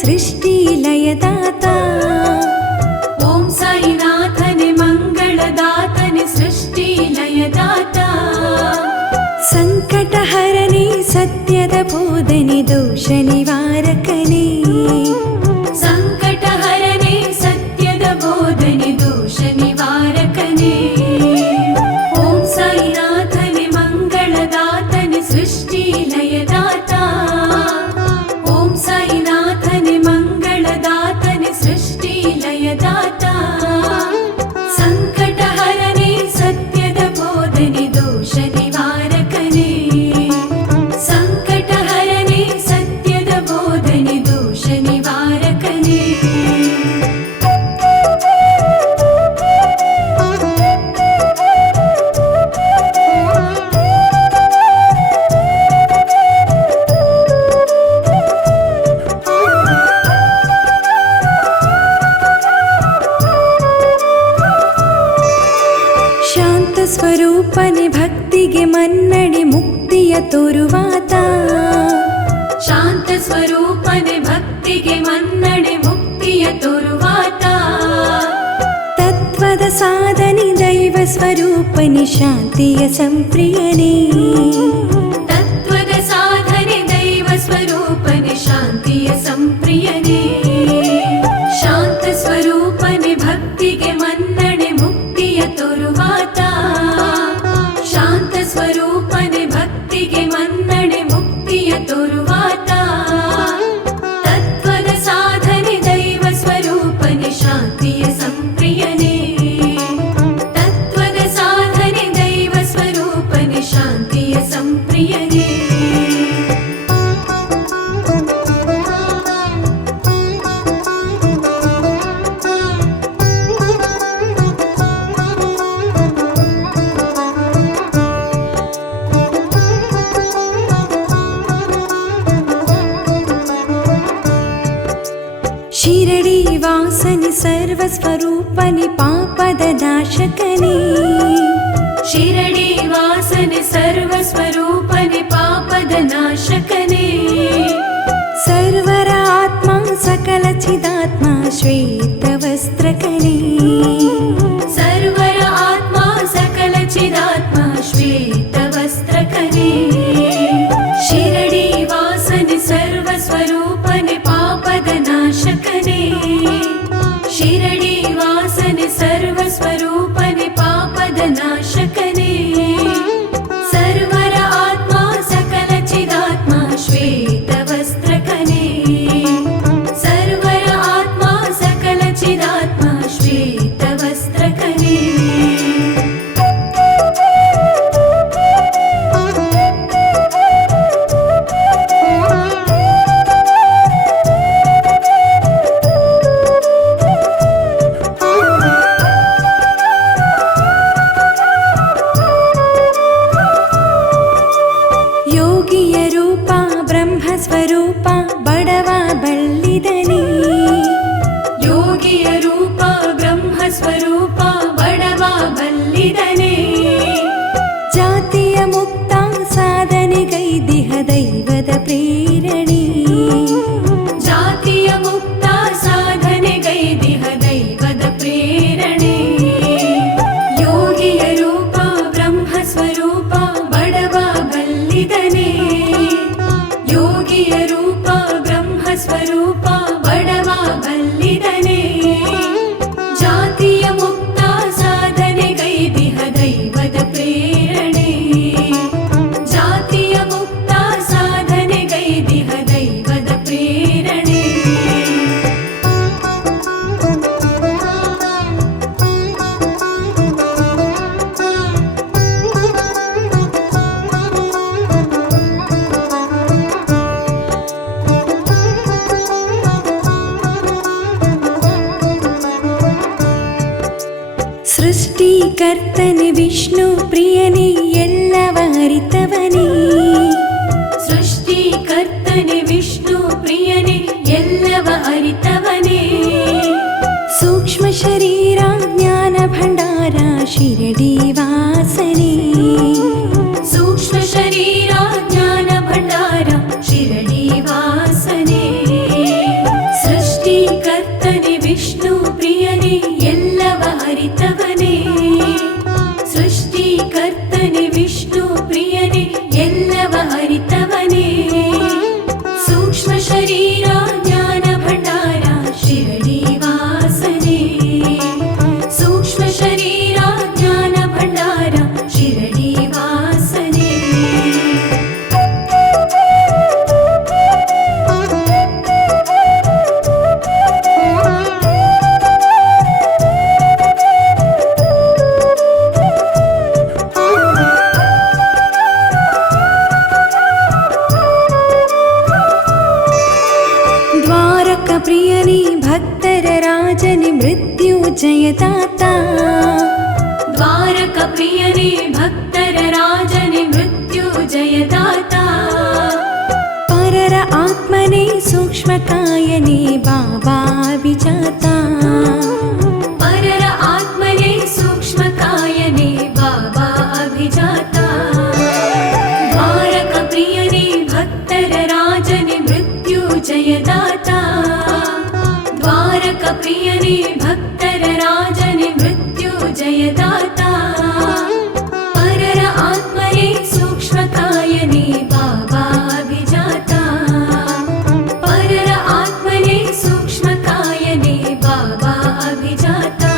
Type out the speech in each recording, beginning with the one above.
सृष्टिलयदाता। ॐ साईनाथने मङ्गलदातने सृष्टिलयदाता। सङ्कटहरणे सत्यद बोधने दोषनिवारकने। सङ्कटहरणे सत्यद बोधने दोषनिवारकने। ॐ साईनाथने मङ्गलदातने सृष्टिलयदाता। ॐ साईनाथने मङ्गलदातने सृष्टिलयदाता। सङ्कटहरणे सत्यद बोधने दोषनिवारकने। सङ्कटहरणे सत्यद बोधने दोषनिवारकने। ಶಾಂತ ಸ್ವರೂಪನೆ ಭಕ್ತಿಗೆ ಮನ್ನಣೆ ಮುಕ್ತಿಯ ತೋರುವಾತ. ಶಾಂತ ಸ್ವರೂಪನೆ ಭಕ್ತಿಗೆ ಮನ್ನಣೆ ಮುಕ್ತಿಯ ತೋರುವಾತ. ತತ್ವದ ಸಾಧನೆ ದೈವ ಸ್ವರೂಪನೆ ಶಾಂತಿಯ ಸಂಪ್ರಿಯನೇ. ತತ್ವದ ಸಾಧನೆ ದೈವ ಸ್ವರೂಪನೆ ಶಾಂತಿಯ ಸಂಪ್ರಿಯನೇ. ಶಾಂತ ಸ್ವರೂಪನೆ ಭಕ್ತಿಗೆ ಮನ್ನಣೆ ಮುಕ್ತಿಯ ತೋರುವಾತ. ಶಾಂತ ಸ್ವರೂಪನೆ ಭಕ್ತಿಗೆ ಮನ್ನಣೆ ಮುಕ್ತಿಯ ತೋರುವಾತ. ತತ್ವದ ಸಾಧನೆ ದೈವ ಸ್ವರೂಪನೆ ಶಾಂತಿಯ ಸಂಪ್ರಿಯನೇ. ತತ್ವದ ಸಾಧನೆ ದೈವ ಸ್ವರೂಪನೆ ಶಾಂತಿಯ ಸಂಪ್ರಿಯನೇ. ಶಿರಡಿ ವಾಸನೆ ಸರ್ವಸ್ವರೂಪನೆ ಪಾಪದ ನಾಶಕನೇ. ಶಿರಡಿ ವಾಸನೆ ಸರ್ವಸ್ವರೂಪನೆ ಪಾಪದ ನಾಶಕನೇ. ಸರ್ವರ ಆತ್ಮ ಸಕಲ ಚಿದಾತ್ಮ ಶ್ವೇತ ವಸ್ತ್ರಕನೇ. ಸರ್ವರ ಆತ್ಮ ಸಕಲ ಚಿದಾತ್ಮ ಶ್ವೇತ ವಸ್ತ್ರಕನೇ. ಶಿರಡಿ ವಾಸನೆ ಸರ್ವಸ್ವರೂಪನೆ ಪಾಪದ ನಾಶಕನೇ. ಶಿರಡಿ ವಾಸನೆ ಸರ್ವಸ್ವರೂಪನೆ ಪಾಪದ ನಾಶಕನೇ. ಸರ್ವರ ಆತ್ಮ ಸಕಲ ಚಿದಾತ್ಮ ಶ್ವೇತ ವಸ್ತ್ರಕನೇ. ಸರ್ವರ ಆತ್ಮ ಸಕಲ ಚಿದಾತ್ಮ ಶ್ವೇತ ವಸ್ತ್ರಕನೇ. राजनि मृत्युजयदाता द्वारकप्रियने भक्तर राजनि मृत्युजयदाता परर आत्मने सूक्ष्मकायने बाबा विजाता परर आत्मने सूक्ष्मकायने बाबा अभिजाता द्वारकप्रियने भक्तर राजनि मृत्युजयदाता द्वारकप्रियने भक्तर राजनि मृत्युजयदाता परर आत्मने सूक्ष्मकायने बाबा अभिजाता परर आत्मने सूक्ष्मकायने बाबा अभिजाता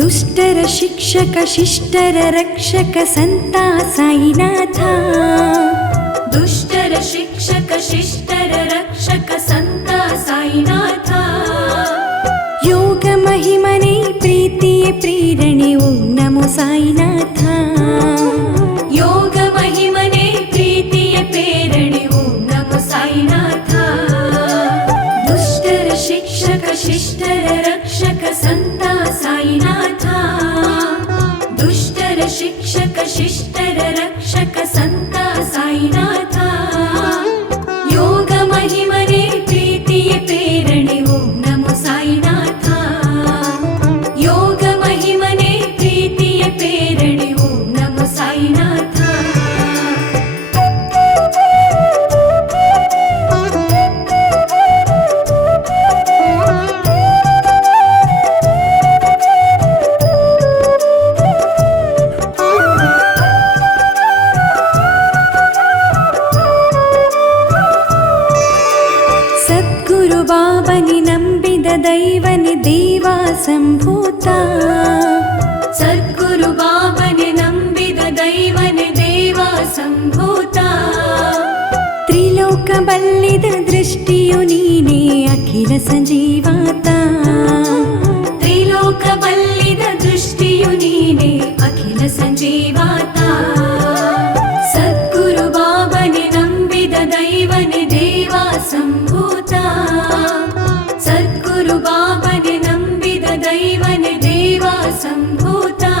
दुष्टर शिक्षक शिष्टर रक्षक संता साईनाथ दुष्टर शिक्षक शिष्टर रक्षक संता साईनाथ योग महिमने प्रीतिये प्रेरणे ओं नमो साईनाथ योग महिमने प्रीतिये प्रेरणे ओं नमो साईनाथ दुष्टर शिक्षक शिष्टर रक्षक संता साईनाथ दुष्टर शिक्षक शिष्टर रक्षक संता साईनाथ योग महिमने प्रीतिये प्रेरणे ओं नमो साईनाथ योग महिमने प्रीतिये प्रेरणे ओं नमो साईनाथ सद्गुरु बाबनि नंबिद दैवनि देवा संभूता सद्गुरु बाबने नंबिद दैवने देवा संभूता त्रिलोक बल्लिद दृष्टियु नीने अखिल संजीवाता त्रिलोक बल्लिद दृष्टियु नीने अखिल संजीवाता सद्गुरु बाबने नंबिद दैवने देवा संभूता सद्गुरु बाबने नंबिद दैवने देवा संभूता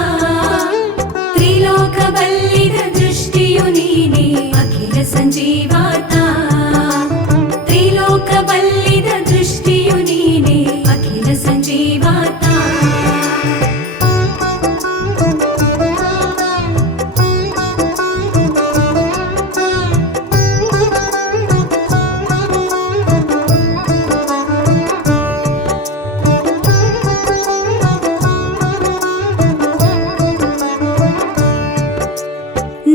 त्रिलोक बल्लिद दृष्टियु नीने अखिल संजीवाता त्रिलोक बल्लिद दृष्टियु नीने अखिल संजीवाता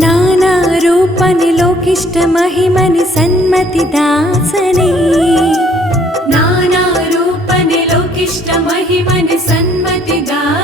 नाना रूपनि लोकिष्ट महिमनि सन्मति दासने नाना रूपने लोकिष्ट महिमने सन्मति दासने